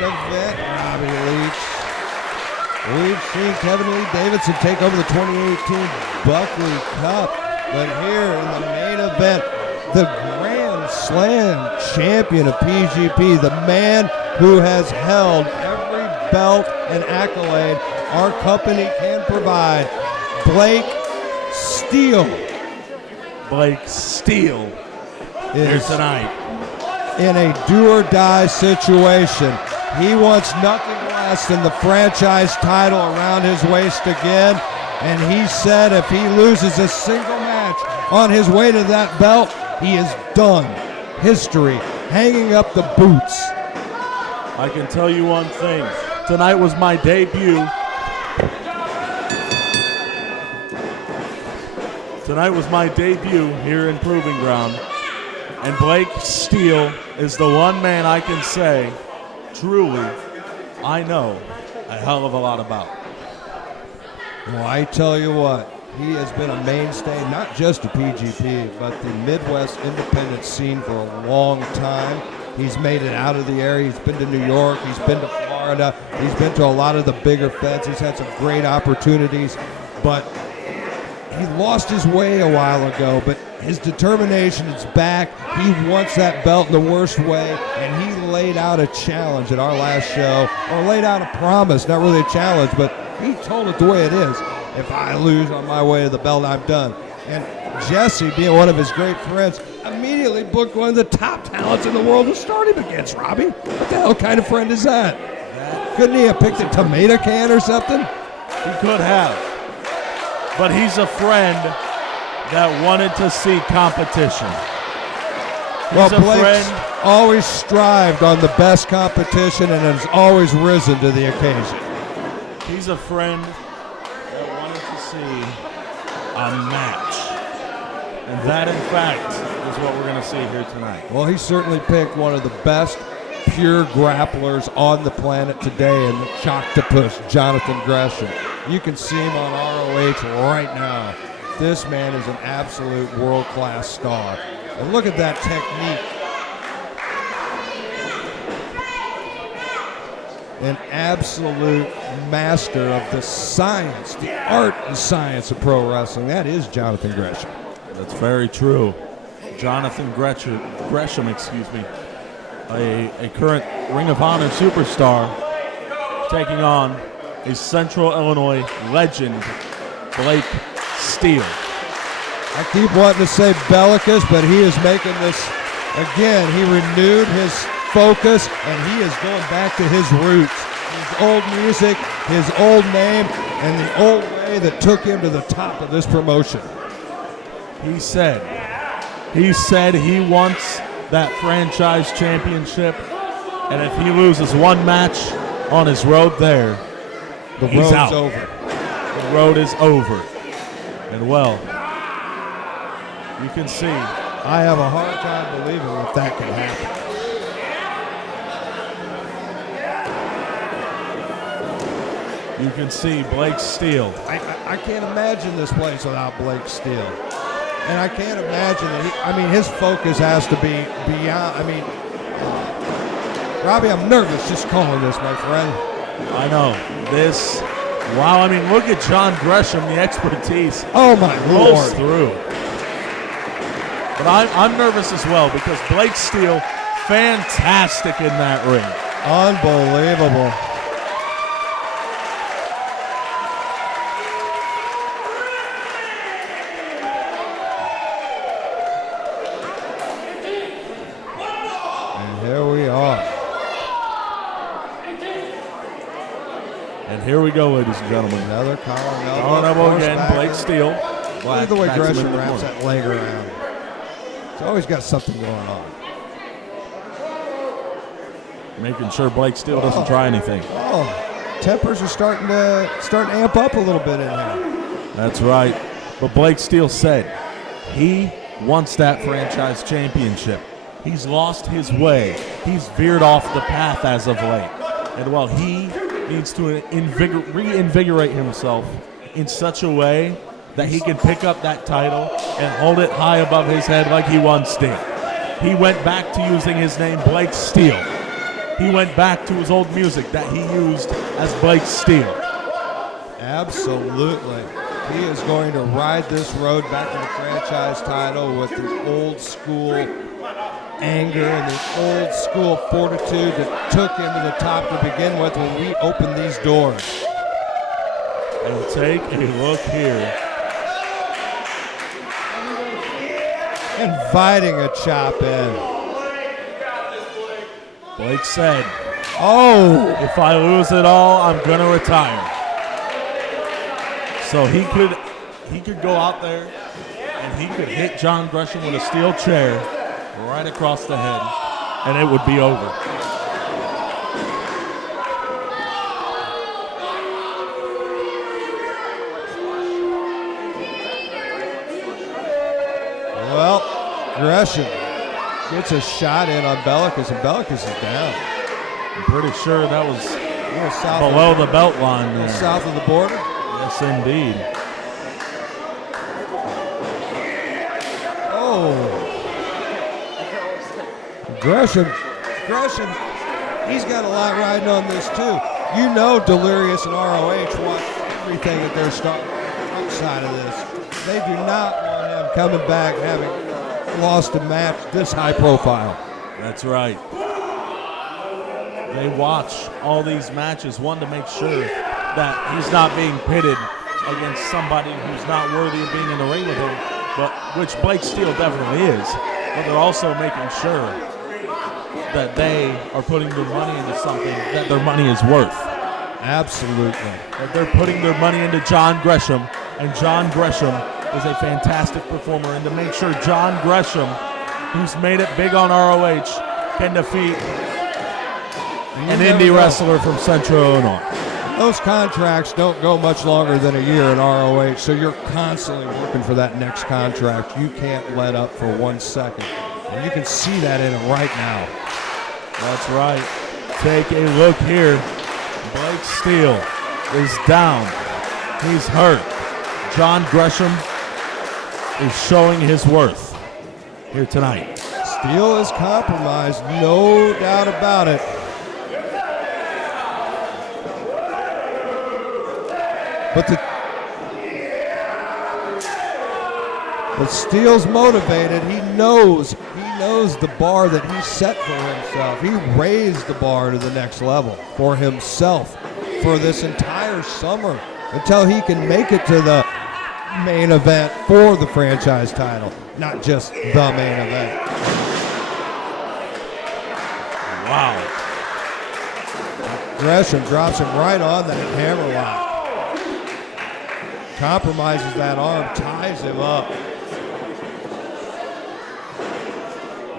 main event, Robbie Leach. We've seen Kevin Lee Davidson take over the 2018 Buckley Cup, but here in the main event, the Grand Slam champion of PGP, the man who has held every belt and accolade our company can provide, Blake Steele. Blake Steele here tonight. In a do-or-die situation. He wants nothing less than the franchise title around his waist again, and he said if he loses a single match on his way to that belt, he is done. History, hanging up the boots. I can tell you one thing. Tonight was my debut. Tonight was my debut here in Proving Ground, and Blake Steele is the one man I can say, truly, I know a hell of a lot about. Well, I tell you what, he has been a mainstay, not just of PGP, but the Midwest independent scene for a long time. He's made it out of the area. He's been to New York. He's been to Florida. He's been to a lot of the bigger feds. He's had some great opportunities, but he lost his way a while ago, but his determination is back. He wants that belt in the worst way, and he laid out a challenge at our last show, or laid out a promise, not really a challenge, but he told it the way it is. If I lose on my way to the belt, I'm done. And Jesse, being one of his great friends, immediately booked one of the top talents in the world to start him against, Robbie. What the hell kind of friend is that? Couldn't he have picked a tomato can or something? He could have. But he's a friend that wanted to see competition. Well, Blake's always strived on the best competition and has always risen to the occasion. He's a friend that wanted to see a match. And that, in fact, is what we're going to see here tonight. Well, he certainly picked one of the best pure grapplers on the planet today in the Choctopus, Jonathan Gresham. You can see him on ROH right now. This man is an absolute world-class star. And look at that technique. An absolute master of the science, the art and science of pro wrestling. That is Jonathan Gresham. That's very true. Jonathan Gresham, a current Ring of Honor superstar, taking on a Central Illinois legend, Blake Steele. I keep wanting to say Belakis, but he is making this, again, he renewed his focus, and he is going back to his roots. His old music, his old name, and the old way that took him to the top of this promotion. He said he wants that franchise championship, and if he loses one match on his road there, he's out. Over. The road is over. And well, you can see. I have a hard time believing that that can happen. You can see Blake Steele. I can't imagine this place without Blake Steele. And I can't imagine that his focus has to be beyond. Robbie, I'm nervous just calling this, my friend. I know. Wow, look at Jon Gresham, the expertise. Oh, my rolls Lord. Through. But I'm nervous as well because Blake Steele, fantastic in that ring. Unbelievable. And here we go, ladies and gentlemen. Another collar elbow again, Blake Steele. Look at the way Gresham wraps that leg around. He's always got something going on. Making sure Blake Steele doesn't try anything. Oh, tempers are starting to amp up a little bit in here. That's right. But Blake Steele said he wants that franchise championship. He's lost his way. He's veered off the path as of late. And while he needs to reinvigorate himself in such a way that he can pick up that title and hold it high above his head like he once did. He went back to using his name, Blake Steele. he went back to his old music that he used as Blake Steele. Absolutely. He is going to ride this road back to the franchise title with the old school anger and the old school fortitude that took him to the top to begin with when we opened these doors. And take a look here. Inviting a chop in. Blake said, Oh! if I lose it all, I'm going to retire. So he could go out there and he could hit Jon Gresham with a steel chair right across the head, and it would be over. Well, Gresham gets a shot in on Belakis, and Belakis is down. I'm pretty sure that was A little south below of the belt line there. south of the border. Yes, indeed. Oh. Gresham, he's got a lot riding on this too. You know Delirious and ROH want everything that they're starting outside of this. They do not want him coming back having lost a match this high profile. That's right. They watch all these matches, one, to make sure that he's not being pitted against somebody who's not worthy of being in the ring with him, but which Blake Steele definitely is. But they're also making sure that they are putting their money into something that their money is worth. Absolutely. That they're putting their money into Jon Gresham, and Jon Gresham is a fantastic performer. And to make sure Jon Gresham, who's made it big on ROH, can defeat an indie wrestler from Central Illinois. Those contracts don't go much longer than a year in ROH, so you're constantly working for that next contract. You can't let up for 1 second. And you can see that in it right now. That's right. Take a look here. Blake Steele is down. He's hurt. Jon Gresham is showing his worth here tonight. Steele is compromised, no doubt about it. But Steele's motivated. He knows the bar that he set for himself. He raised the bar to the next level for himself for this entire summer until he can make it to the main event for the franchise title, not just the main event. Wow. Gresham drops him right on that hammerlock. Compromises that arm, ties him up.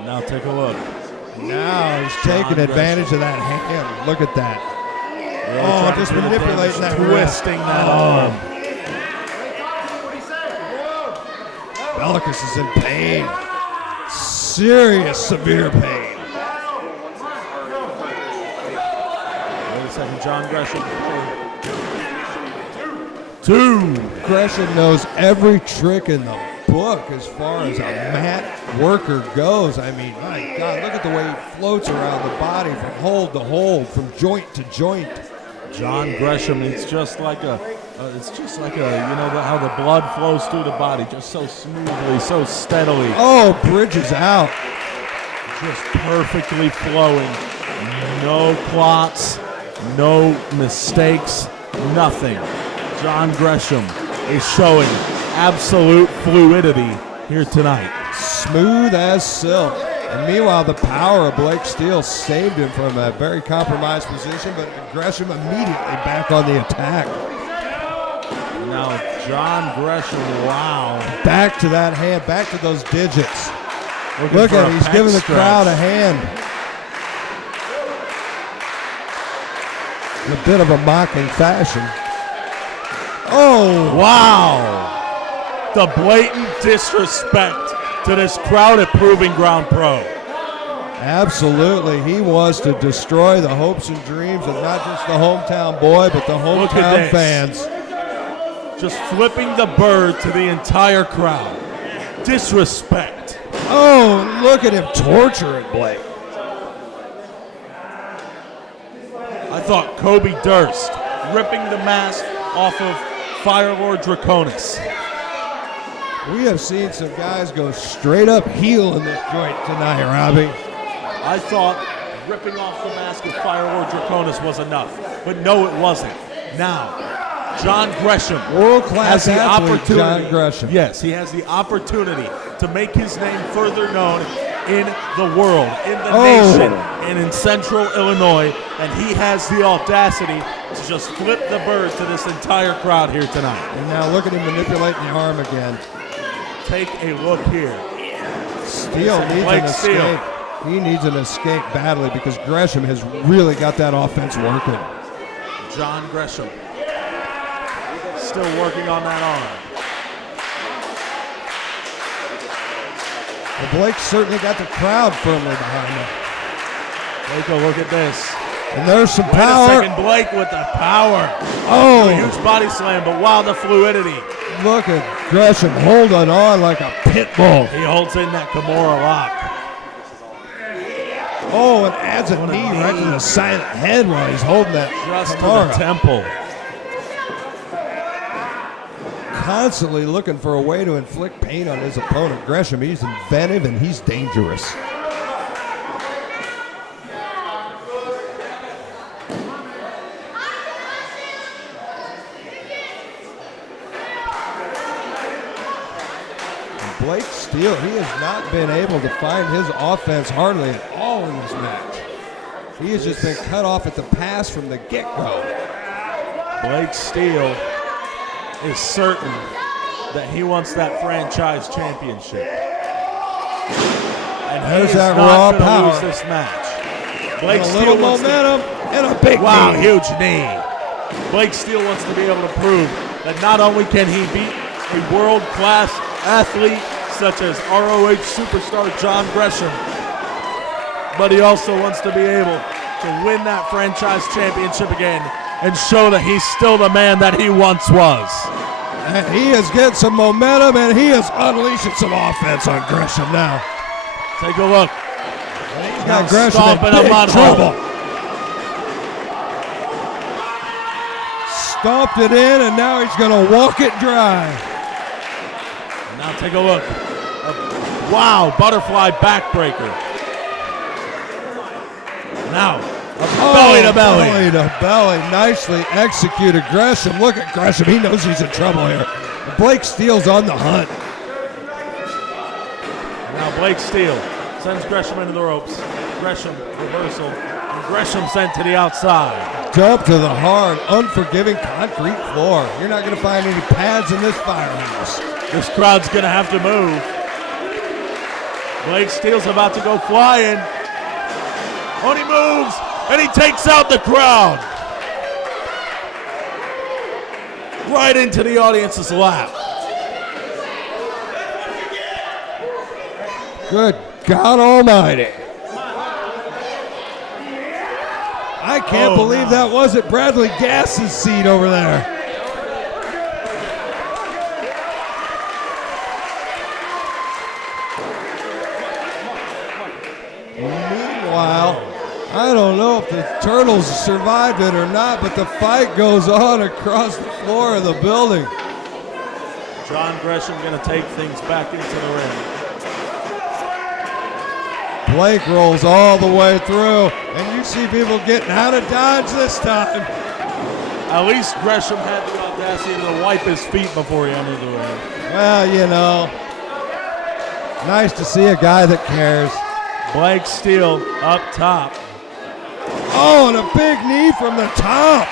Now take a look. Now he's taking advantage of that hand. Look at that. Oh, just manipulating that wrist. Twisting that arm. Belakis is in pain. Serious, severe pain. Wait a second, Jon Gresham. 2. Gresham knows every trick in the book as far as a mat worker goes. I mean, my God, look at the way he floats around the body from hold to hold, from joint to joint. Jon Gresham, it's just like a, you know, how the blood flows through the body, just so smoothly, so steadily. Oh, bridges out. Just perfectly flowing. No clots, no mistakes, nothing. Jon Gresham is showing absolute fluidity here tonight. Smooth as silk. And meanwhile, the power of Blake Steele saved him from a very compromised position, but Gresham immediately back on the attack. Now, Jon Gresham, wow. Back to that hand, back to those digits. Look at him, he's giving the crowd a hand. In a bit of a mocking fashion. Oh! Wow! The blatant disrespect to this crowd at Proving Ground Pro. Absolutely. He wants to destroy the hopes and dreams of not just the hometown boy, but the hometown fans. Just flipping the bird to the entire crowd. Disrespect. Oh, look at him torturing Blake. I thought Kobe Durst ripping the mask off of Firelord Draconis. We have seen some guys go straight up heel in this joint tonight, Robbie. I thought ripping off the mask of Firelord Draconis was enough, but no, it wasn't. Now, Jon Gresham World-class has the athlete, opportunity. Jon Gresham. Yes, he has the opportunity to make his name further known in the world, in the nation, and in Central Illinois, and he has the audacity to just flip the bird to this entire crowd here tonight. And now look at him manipulating the arm again. Take a look here. Steele needs an escape. He needs an escape badly because Gresham has really got that offense working. Jon Gresham still working on that arm. Well, Blake certainly got the crowd firmly behind him. Take a look at this. And there's some Wait power. a second, Blake with the power. Oh, A huge body slam, but wow, the fluidity. look at Gresham holding on like a pit bull. He holds in that Kimura lock. Oh, and adds a knee right to the side of the head while he's holding that Just to Kimura. the temple. Constantly looking for a way to inflict pain on his opponent. Gresham, he's inventive and he's dangerous. Blake Steele, he has not been able to find his offense hardly at all in this match. He has just been cut off at the pass from the get-go. Blake Steele is certain that he wants that franchise championship. And he There's is that not raw going to power. lose this match. Blake A Steele little wants momentum and a big wow, knee. huge knee. Blake Steele wants to be able to prove that not only can he beat a world-class athlete such as ROH superstar Jon Gresham, but he also wants to be able to win that franchise championship again and show that he's still the man that he once was. And he is getting some momentum and he is unleashing some offense on Gresham now. Take a look. He's Now got Gresham stomping in him big on trouble. hold. Stomped it in and now he's going to walk it dry. Now take a look. Wow, butterfly backbreaker. Now, belly to belly. Belly to belly. Nicely executed. Gresham. Look at Gresham. He knows he's in trouble here. Blake Steele's on the hunt. Now Blake Steele sends Gresham into the ropes. Gresham reversal. And Gresham sent to the outside. Jump to the hard, unforgiving concrete floor. You're not going to find any pads in this firehouse. This crowd's going to have to move. Blake Steele's about to go flying. Oh, he moves, and he takes out the crowd. Right into the audience's lap. Good God Almighty. I can't believe that wasn't Bradley Gass's seat over there. Meanwhile, I don't know if the Turtles survived it or not, but the fight goes on across the floor of the building. Jon Gresham going to take things back into the ring. Blake rolls all the way through, and you see people getting out of dodge this time. At least Gresham had the audacity to wipe his feet before he entered the ring. Well, you know, nice to see a guy that cares. Blake Steele up top. Oh, and a big knee from the top.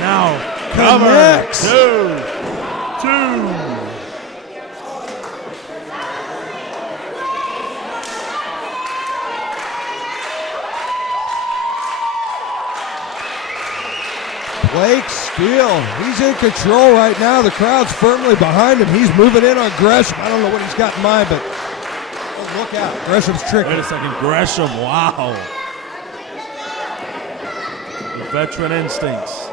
Now Connects. Two. Blake Steele, he's in control right now. The crowd's firmly behind him. He's moving in on Gresham. I don't know what he's got in mind, but oh, look out. Gresham's tricky. Wait a second, Gresham, wow. The veteran instincts.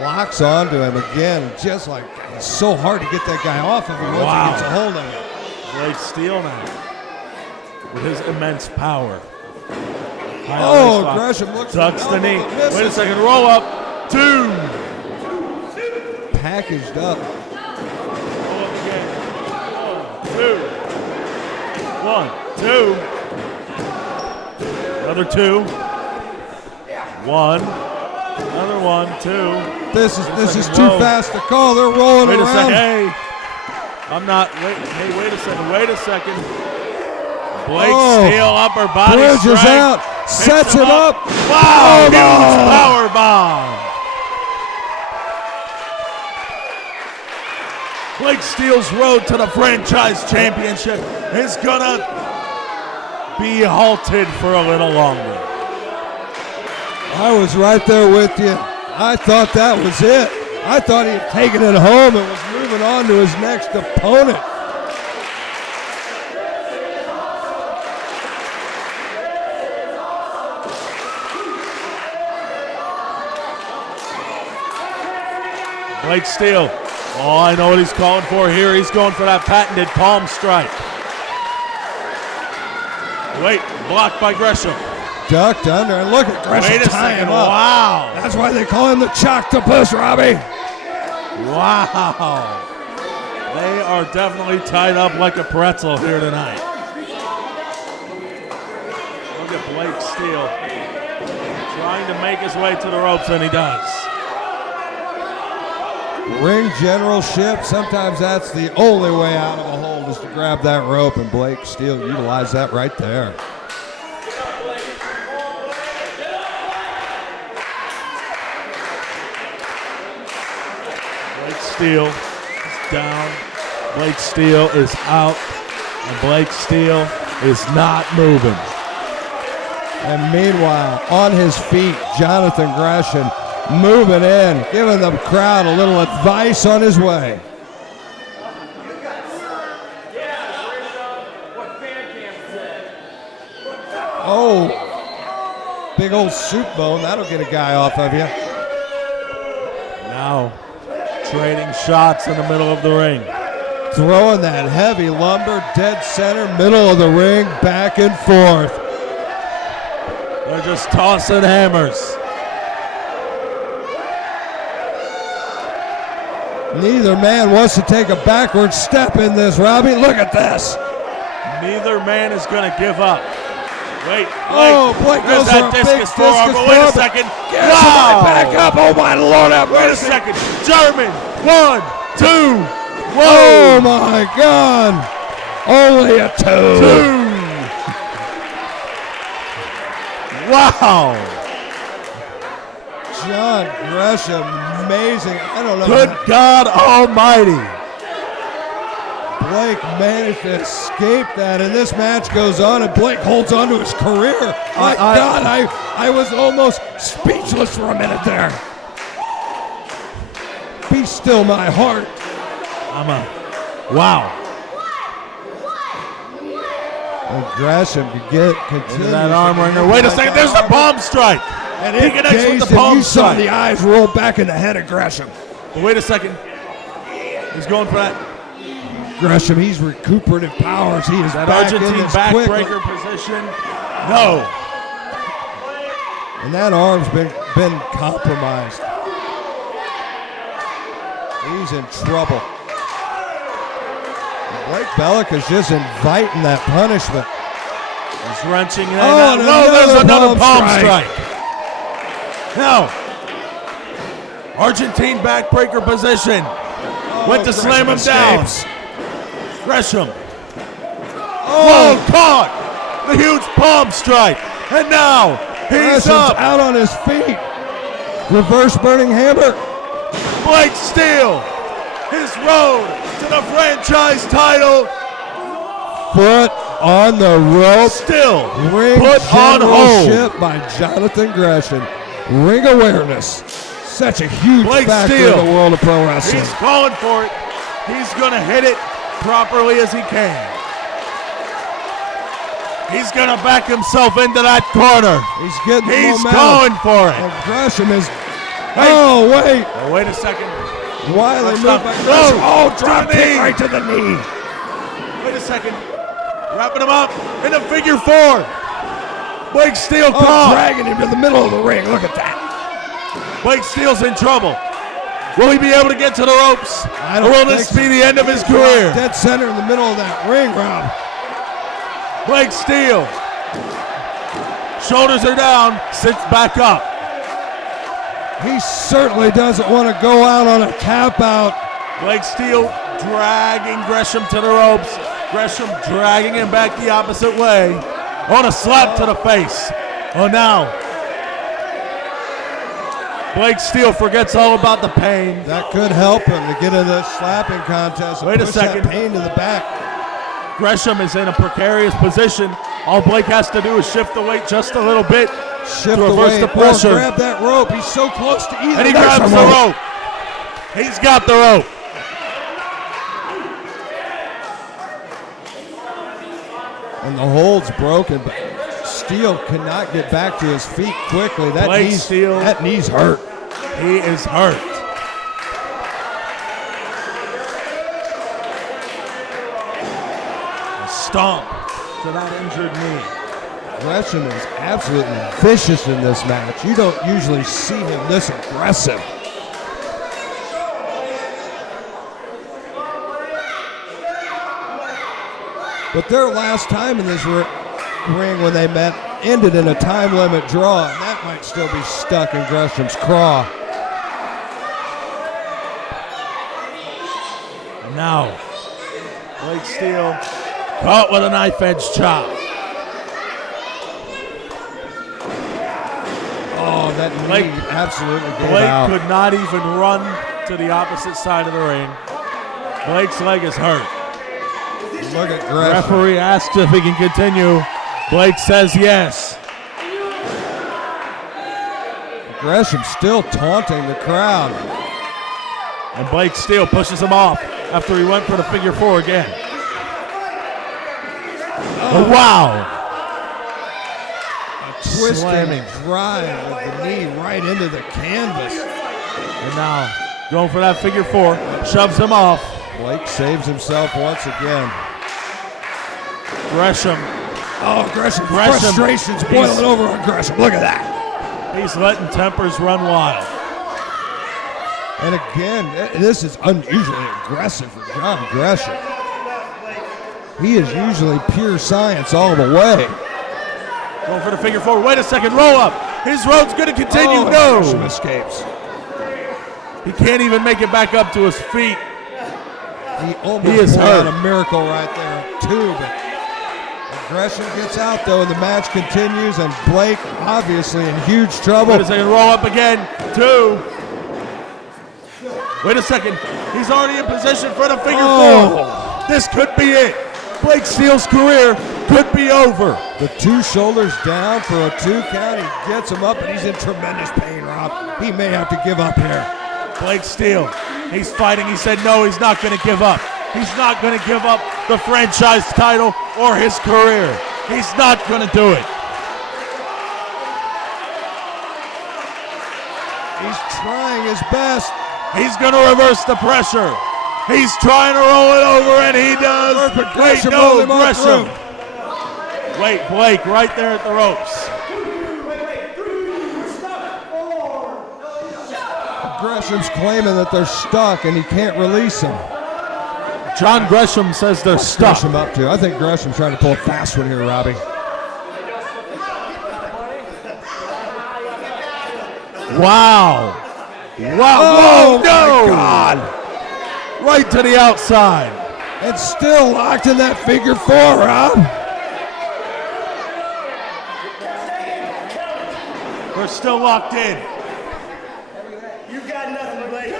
Locks onto him again, just like it's so hard to get that guy off of him once he gets a hold of him. Blake Steele now with his immense power. Oh, Gresham looks ducks the knee. misses. Wait a second, roll up. 2. Packaged up. Roll up again. 2. 1, 2. Another 2. 1. Another 1, 2. This is too fast to call. They're rolling Wait around. a second. Hey, I'm not. Wait a second. Wait a second. Blake Steele upper body Bridge strike. is out. Sets him up. Wow, huge power bomb. Blake Steele's road to the franchise championship is gonna be halted for a little longer. I was right there with you. I thought that was it. I thought he had taken it home and was moving on to his next opponent. Blake Steele. Oh, I know what he's calling for here. He's going for that patented palm strike. Wait, blocked by Gresham. Ducked under, and look at Gresham Wait a tying second. him up. Wow. That's why they call him the Choctopus, Robbie. Wow. They are definitely tied up like a pretzel here tonight. Look at Blake Steele trying to make his way to the ropes, and he does. Ring generalship, sometimes that's the only way out of a hold is to grab that rope, and Blake Steele utilized that right there. Blake Steele is down. Blake Steele is out. And Blake Steele is not moving. And meanwhile, on his feet, Jonathan Gresham moving in, giving the crowd a little advice on his way. Oh, big old soup bone. That'll get a guy off of you. Now, trading shots in the middle of the ring. Throwing that heavy lumber, dead center, middle of the ring, back and forth. They're just tossing hammers. Neither man wants to take a backward step in this, Robbie. Look at this. Neither man is going to give up. Wait, Blake there's goes for that a big discus forearm, but wait a second. Gets right back up. Oh, my Lord, have Wait a mercy. second. German. 1, 2. Whoa. Oh, my God. Only a 2. 2. Wow. Jon Gresham, amazing. I don't know. Good God Almighty. Blake managed to escape that, and this match goes on, and Blake holds on to his career. My God, I was almost speechless for a minute there. Be still my heart. Wow. And Gresham continue That arm wringer. Wait a second. There's the palm strike. And he it connects with dazed the him. palm You saw strike. the eyes roll back in the head of Gresham. But wait a second. He's going for that. Gresham, he's recuperative powers. He is That back in Argentine this quickly. backbreaker position. No. And that arm's been compromised. He's in trouble. Blake Belakis just inviting that punishment. He's wrenching it. Oh, and there's another palm strike. Now, Argentine backbreaker position. Went to slam him down. Gresham. Whoa, caught. The huge palm strike. And now, he's Gresham's up. out on his feet. Reverse burning hammer. Blake Steele. His road to the franchise title. Foot on the rope. Still Ring put on hold. generalship by Jonathan Gresham. Ring awareness. Such a huge Blake factor Steele. in the world of pro wrestling. He's calling for it. He's going to hit it properly as he can. He's going to back himself into that corner. He's getting the He's momentum. going for it. And Gresham is. Oh, wait. Oh, wait a second. Wily Let's move stop. by No. Gresham. Oh, To drop the kick knee. right to the knee. Wait a second. Wrapping him up in a figure 4. Blake Steele Oh, caught. dragging him to the middle of the ring. Look at that. Blake Steele's in trouble. Will he be able to get to the ropes? I Or don't will think this so. be the end of his He's career? dead center in the middle of that ring, Rob. Blake Steele. Shoulders are down, sits back up. He certainly doesn't want to go out on a tap out. Blake Steele dragging Gresham to the ropes. Gresham dragging him back the opposite way. On a slap to the face. Oh, now Blake Steele forgets all about the pain. That could help him to get in this slapping contest. And Wait a push second. That pain to the back. Gresham is in a precarious position. All Blake has to do is shift the weight just a little bit. Shift to reverse away. the pressure. Grab that rope. He's so close to either. And he There's grabs the rope. He's got the rope. And the hold's broken, but Steele cannot get back to his feet quickly. That Blake knee's, Steele. that knee's hurt. He is hurt. A stomp to that injured knee. Gresham is absolutely vicious in this match. You don't usually see him this aggressive. But their last time in this ring when they met ended in a time limit draw, and that might still be stuck in Gresham's craw. And now, Blake Steele caught with a knife edge chop. Oh, that knee Blake- absolutely gave Blake out. could not even run to the opposite side of the ring. Blake's leg is hurt. Look at Gresham. Referee asks if he can continue. Blake says yes. Gresham still taunting the crowd. And Blake Steele pushes him off after he went for the figure four again. Oh, wow. Twisting Slamming. drive with the knee right into the canvas. And now going for that figure four. Shoves him off. Blake saves himself once again. Gresham. Oh, Gresham. Gresham. Frustration's He's- boiling over on Gresham. Look at that. He's letting tempers run wild. And again, this is unusually aggressive for Jon Gresham. He is usually pure science all the way. Going for the figure four. Wait a second. Roll up. His road's going to continue. Oh, No. Gresham escapes. He can't even make it back up to his feet. He almost He is pulled hurt. out a miracle right there, too. But Gresham gets out, though, and the match continues, and Blake obviously in huge trouble. Wait a second. Roll up again. Two. Wait a second. He's already in position for the figure four. This could be it. Blake Steele's career could be over. The two shoulders down for a 2 count. He gets him up, and he's in tremendous pain, Rob. He may have to give up here. Blake Steele, he's fighting. He said no, he's not going to give up. He's not going to give up the franchise title or his career. He's not going to do it. He's trying his best. He's going to reverse the pressure. He's trying to roll it over, and he does. But Wait, Gresham no, rolled him off Gresham. Wait, Blake, right there at the ropes. Gresham's claiming that they're stuck, and he can't release them. Jon Gresham says they're stuck. Gresham up to. I think Gresham's trying to pull a fast one here, Robbie. Wow. Wow. Oh, Whoa, no. my God. Right to the outside. And still locked in that figure four, Rob. We're still locked in. You got nothing, Blake.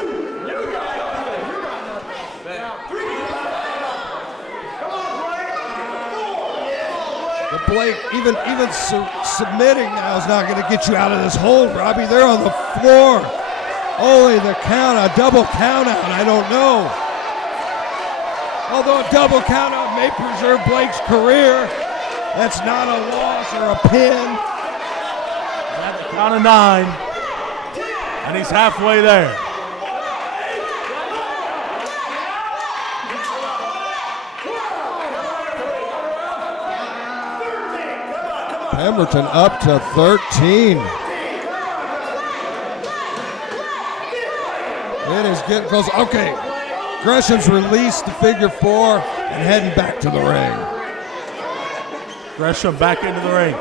But Blake, even submitting now is not going to get you out of this hold, Robbie. They're on the floor. Only the count, a double count out, I don't know. Although a double count out may preserve Blake's career, that's not a loss or a pin. At the count of 9. And he's halfway there. Pemberton up to 13. It is getting close. Okay, Gresham's released the figure 4 and heading back to the ring. Gresham back into the ring.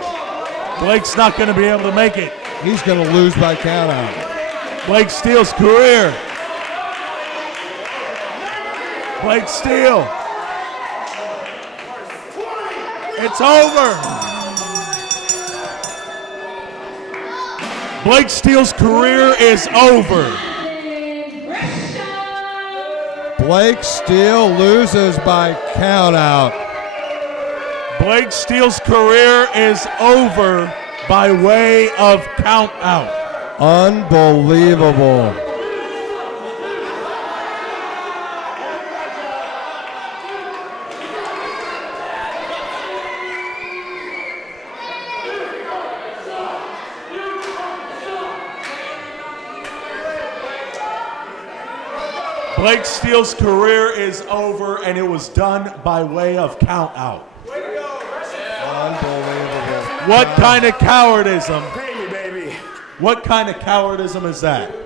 Blake's not going to be able to make it. He's going to lose by countout. Blake Steele's career. Blake Steele. It's over. Blake Steele's career is over. Blake Steele loses by countout. Blake Steele's career is over by way of countout. Unbelievable. Blake Steele's career is over, and it was done by way of countout. Unbelievable. What kind of cowardism? Pay me, baby. What kind of cowardism is that? Hey,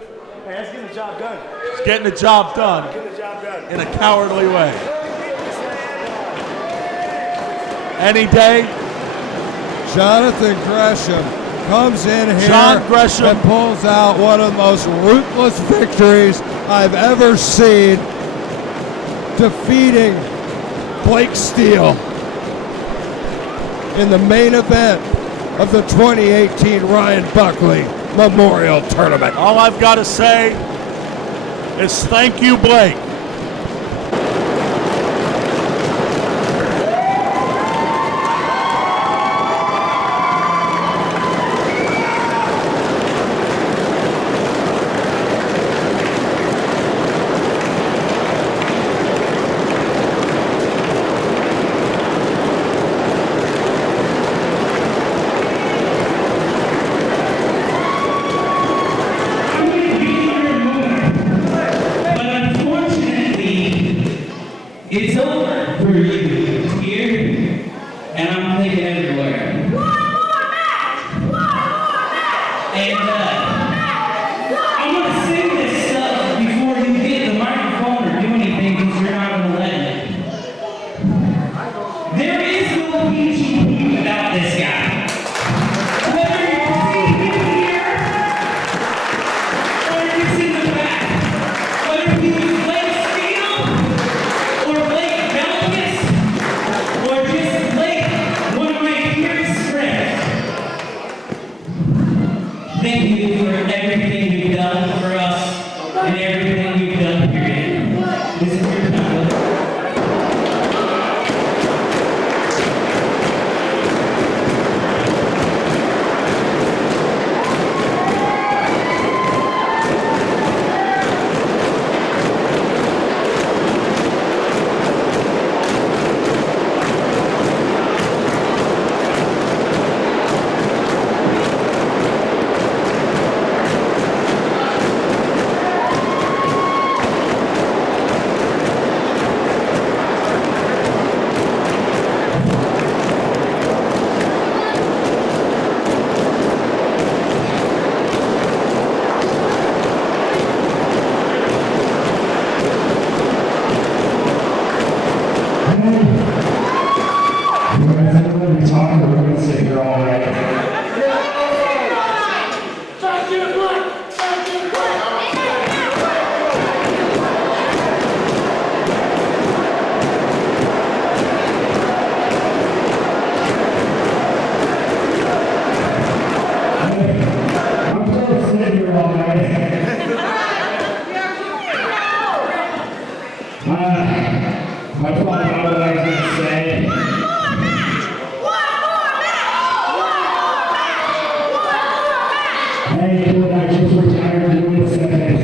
that's getting the job done. It's getting the job done Getting the job done. in a cowardly way. Any day, Jonathan Gresham comes in here Jon Gresham. and pulls out one of the most ruthless victories I've ever seen, defeating Blake Steele in the main event of the 2018 Ryan Buckley Memorial Tournament. all I've got to say is thank you, Blake. It's over for you here, and I'm thinking everywhere. One more match! One more match! And I'm gonna sing this stuff before you get the microphone or do anything because you're not gonna let me. There is no PGP without this guy. Whether you see him here or he's in the back, whether he was Blake Steele or Blake Belakis, or just Blake, one of my dearest friends. Thank you for everything you've done for us and everything you've done, period. This is your time, brother. I thought about what I was going to say. Hey, dude, I just retired doing seconds.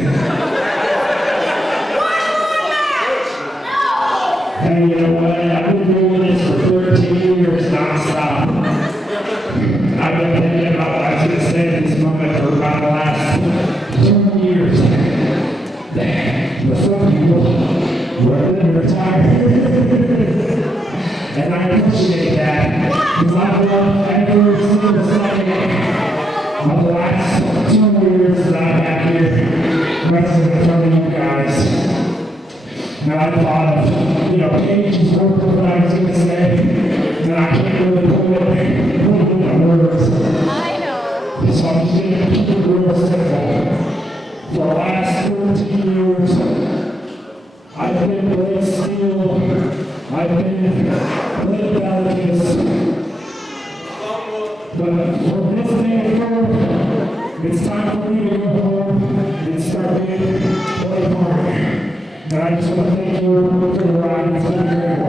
Hey, you know what? I've been doing this for 13 years nonstop. I've been thinking about what I was going to say at this moment for about the last 2 years. But some people were retired. And I appreciate that. Because I've won every single second of the last 2 years that I'm back here wrestling in front of you guys. And I thought of, Page's work of what I was going to say, and I can't really put it in words. I know. So I'm just going to keep it real simple. For the last 14 years, I've been Blake Steele, I've been Edward Belakis. But from this day forward, it's time for me to go home and start being Blake Mark. And I just want to thank you for the ride. It's been a great one.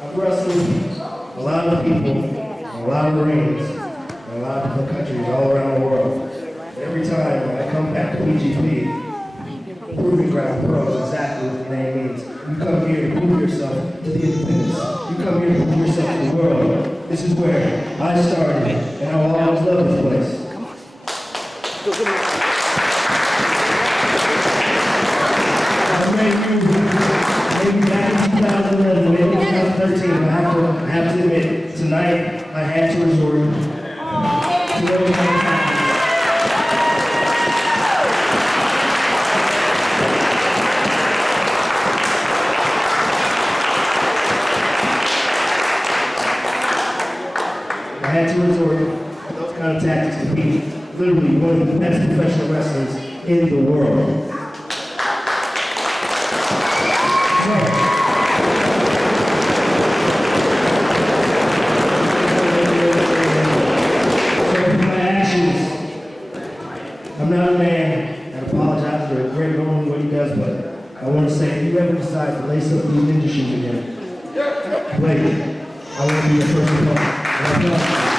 I've wrestled a lot of people, a lot of rings, and a lot of different countries all around the world. Every time I come back to PGP, Proving Ground Pro is exactly what the name means. You come here to prove yourself to the independents. You come here to prove yourself to the world. This is where I started, and I will always love this place. I met you maybe back in 2011, maybe 2013, but I have to admit, tonight I had to resort to those times. I had to resort to those kind of tactics to be literally one of the best professional wrestlers in the world. I'm not a man that apologizes or great knowing what he does, but I want to say, if you ever decide to lace up these ninja shoes again, Blake, I want to be your first opponent.